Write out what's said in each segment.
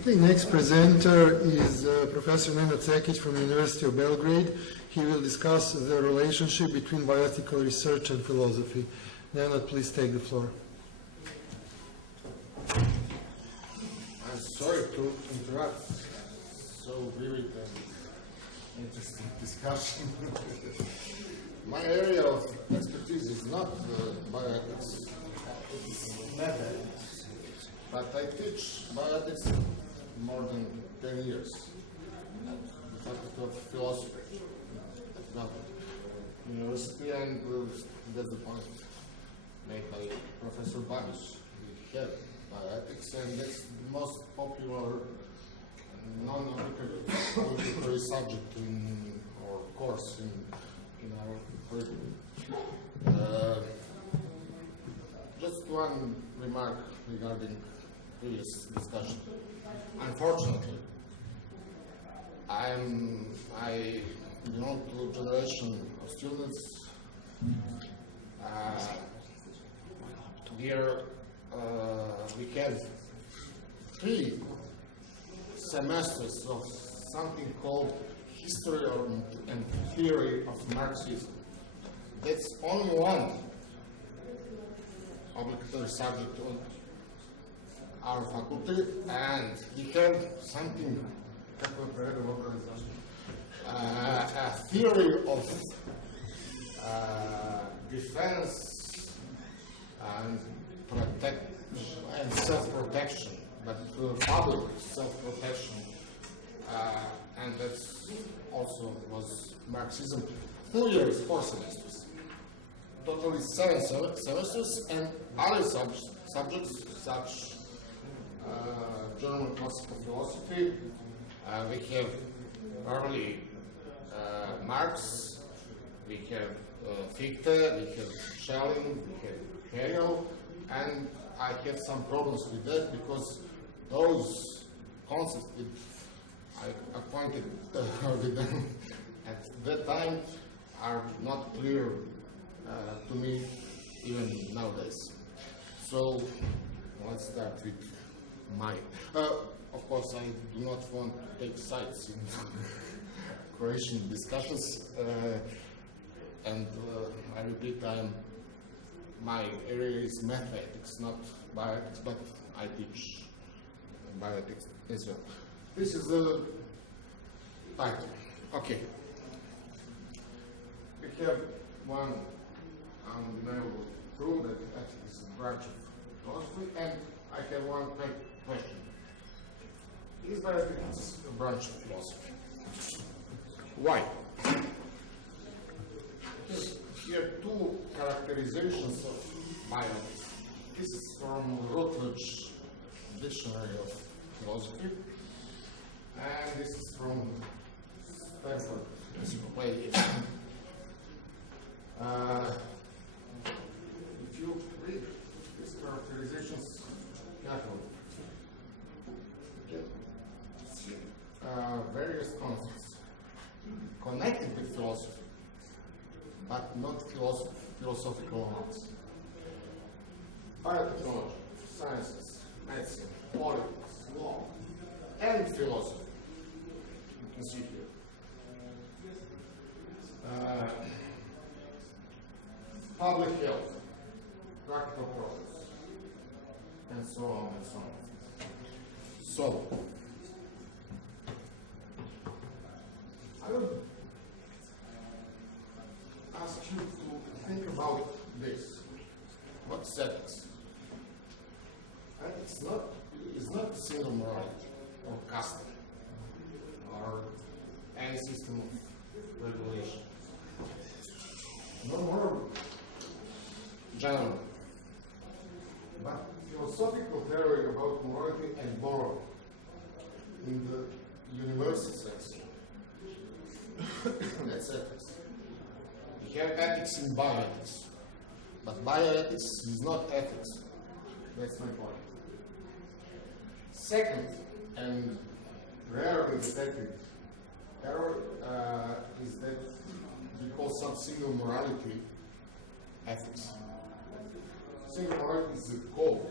Okay, next presenter is Professor Nenad Cekic from the University of Belgrade. He will discuss the relationship between bioethical research and philosophy. Nenad, please take the floor. I'm sorry to interrupt so vivid and interesting discussion. My area of expertise is not bioethics, it's methods. But I teach bioethics more than 10 years at the Faculty of Philosophy at Belgrade University, and that's the point made by Professor Babiš. We have bioethics, and that's the most popular non-obligatory subject in our course in our curriculum. Just one remark regarding previous discussion. Unfortunately, I belong to a generation of students here we have 3 semesters of something called History and Theory of Marxism. That's only one obligatory subject on our faculty, and we have something, a theory of defense and self-protection, but public self-protection, and that also was Marxism. 4 years, 4 semesters, totally 7 semesters, and other subjects such German classical philosophy. We have early Marx, we have Fichte, we have Schelling, we have Hegel, and I have some problems with that because those concepts I acquainted with them at that time are not clear to me even nowadays. So let's start with my. Of course, I do not want to take sides in Croatian discussions, and I repeat, my area is mathematics, not bioethics, but I teach bioethics as well. This is the title. Okay. We have one undeniable proof that ethics is a branch of philosophy, and I have one question. Is bioethics a branch of philosophy? Why? Here are 2 characterizations of bioethics. This is from Routledge Dictionary of Philosophy, and this is from Stanford Encyclopedia. If you read these characterizations carefully, you can see various concepts connected with philosophy, but not philosophical ones. Biotechnology, sciences, medicine, politics, law, and philosophy. You can see here. Public health, practical progress, and so on and so on. So, I would ask you to think about this. What's ethics? Ethics is not single morality or custom or any system of regulation. No more general, but philosophical theory about morality and moral in the universal sense. That's ethics. We have ethics in bioethics, but bioethics is not ethics. That's my point. Second, and rarely detected error is that we call some single morality ethics. Single morality is a code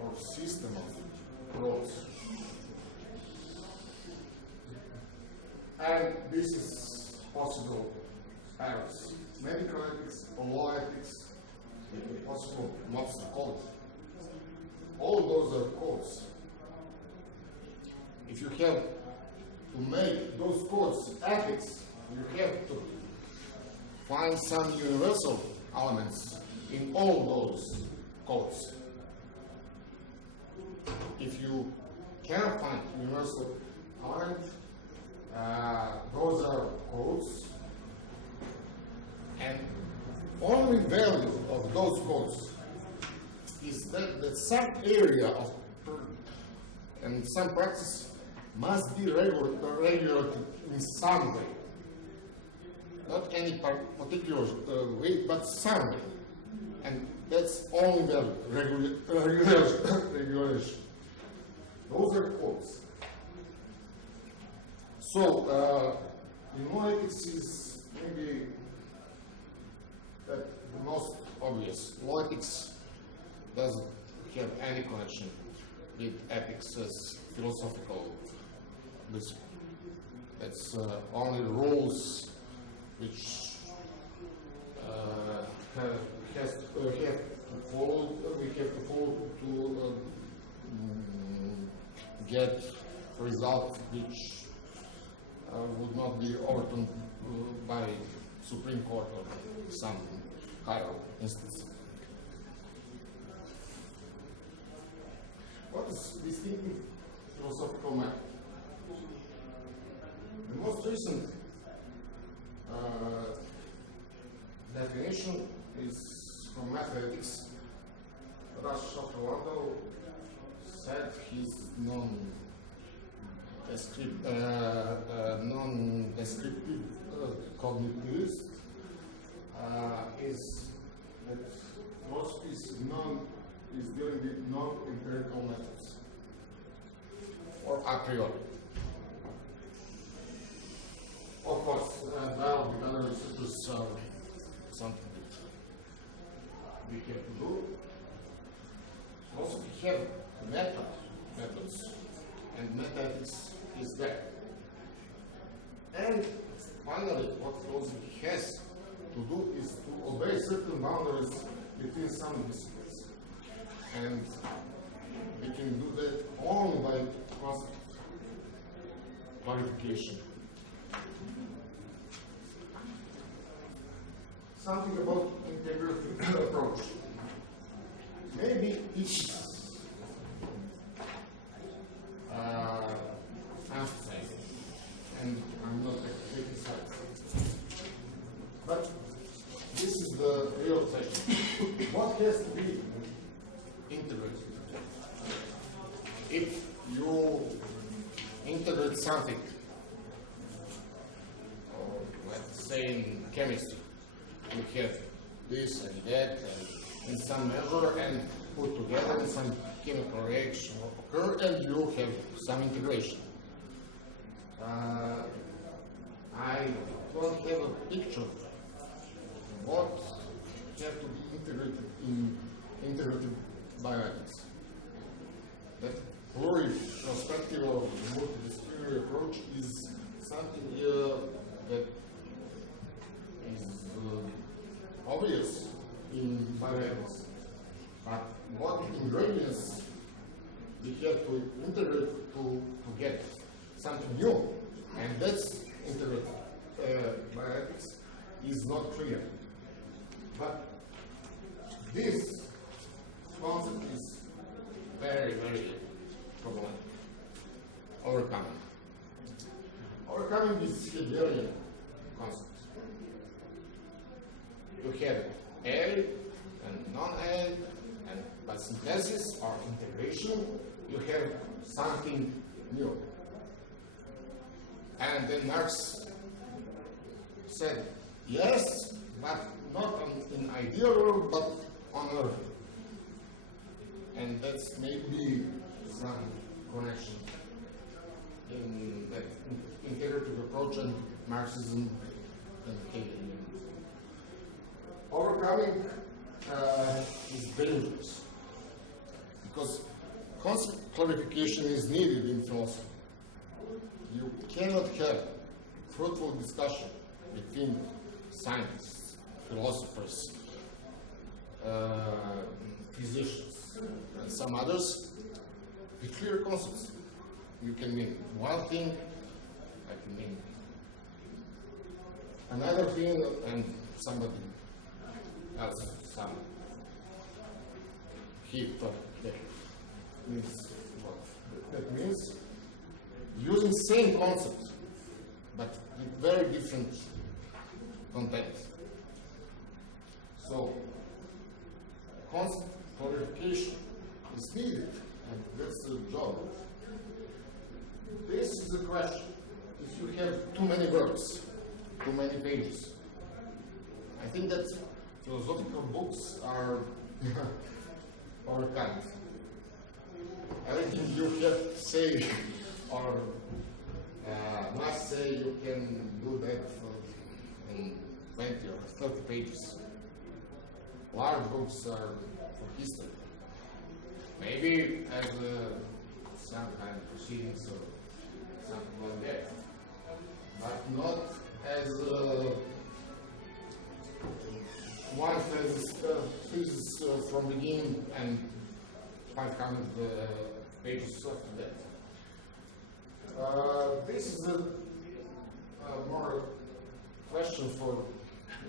or system of rules And this is possible errors. Medical ethics or law ethics, possible mobster code. All those are codes. If you have to make those codes ethics, you have to find some universal elements in all those codes. If you cannot find universal elements, those are codes, and only value of those codes is that some area of and some practice must be regulated in some way. Not any particular way, but some way. And that's only value, regulation. Those are codes. So, in law ethics is maybe the most obvious. Law ethics doesn't have any connection with ethics as philosophical discipline. It's only rules which we have to follow to get results which would not be overturned by Supreme Court or some higher instance. What is distinctive philosophical method? The most recent definition is from mathematics. Dr. Landau said he's non-descriptive cognitivist, is that philosophy is dealing with non-empirical methods, or a priori. Of course, well, with other researchers, something that we have to do. Philosophy have methods, and methods is there. And finally, what philosophy has to do is to obey certain boundaries between some disciplines. And we can do that only by constant clarification. Something about integrative approach. Maybe it's emphasized, and I'm not taking sides. But this is the real question. What has to be integrated? If you integrate something, or let's say in chemistry, you have this and that and in some measure and put together and some chemical reaction occur and you have some integration. I don't have a picture what have to be integrated in integrative bioethics. That pluriprospective or multidisciplinary approach is something that is obvious in bioethics. But what ingredients we have to integrate to get something new, and that's integrative bioethics is not clear. But this concept is very, very problematic. Overcoming this Hegelian concept. You have A and non-A, and by synthesis or integration, you have something new. And then Marx said, yes, but not in ideal world, but on earth. And that's maybe some connection in that integrative approach and Marxism and Hegel. Overcoming is dangerous because concept clarification is needed in philosophy. You cannot have fruitful discussion between scientists, philosophers, physicians, and some others, with clear concepts. You can mean one thing, I can mean another thing, and somebody else, some he thought that means what? That means using same concept, but with very different content. So, concept clarification is needed, and that's the job. This is the question. If you have too many words, too many pages, I think that philosophical books are overcome. Everything you have to say or must say, you can do that in 20 or 30 pages. Large books are for history. Maybe as some kind of proceedings or something like that, but not as one thesis from beginning and 500 pages after that. This is a more question for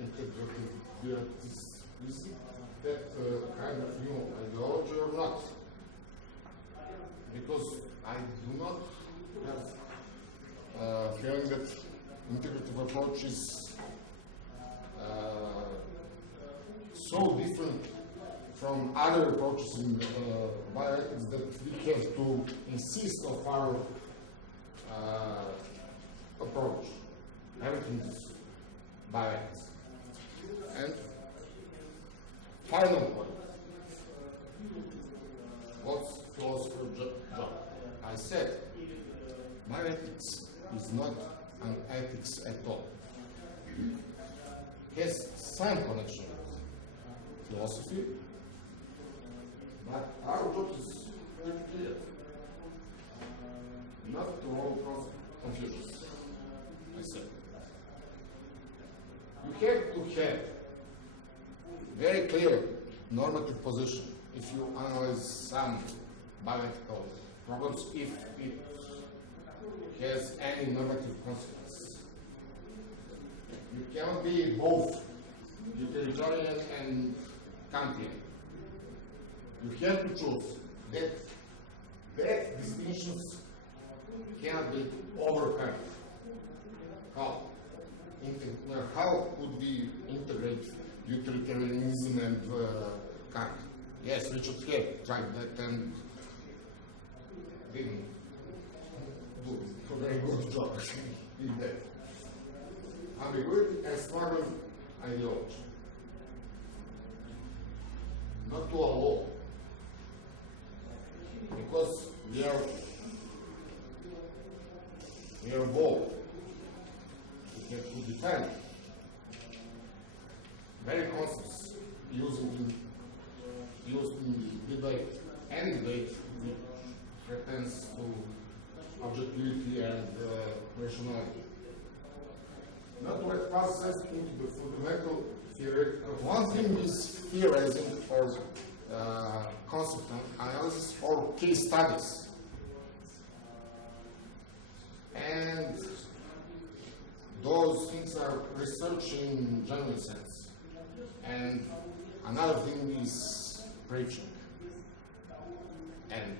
integrative bioethics. Is that kind of new ideology or not? Because I do not have feeling that integrative approach is so different from other approaches in bioethics that we have to insist on our approach. Everything is bioethics. And final point. What's philosopher's job? I said bioethics is not an ethics at all. It has some connection with philosophy, but our job is very clear. Not to all confusions, I said. You have to have very clear normative position if you analyze some bioethical problems, if it has any normative consequences. You cannot be both utilitarian and Kantian. You have to choose that distinctions cannot be overcome. How? How could we integrate utilitarianism and Kant? Yes, Richard have tried that and didn't do a very good job in that. Ambiguity as modern ideology. Not to a law. Because we are bold. We have to defend very concepts used in debate. Any debate which pretends to objectivity and rationality. Not to let pass into the fundamental theory. One thing is theorizing or concept analysis or case studies. And those things are research in general sense. And another thing is preaching. And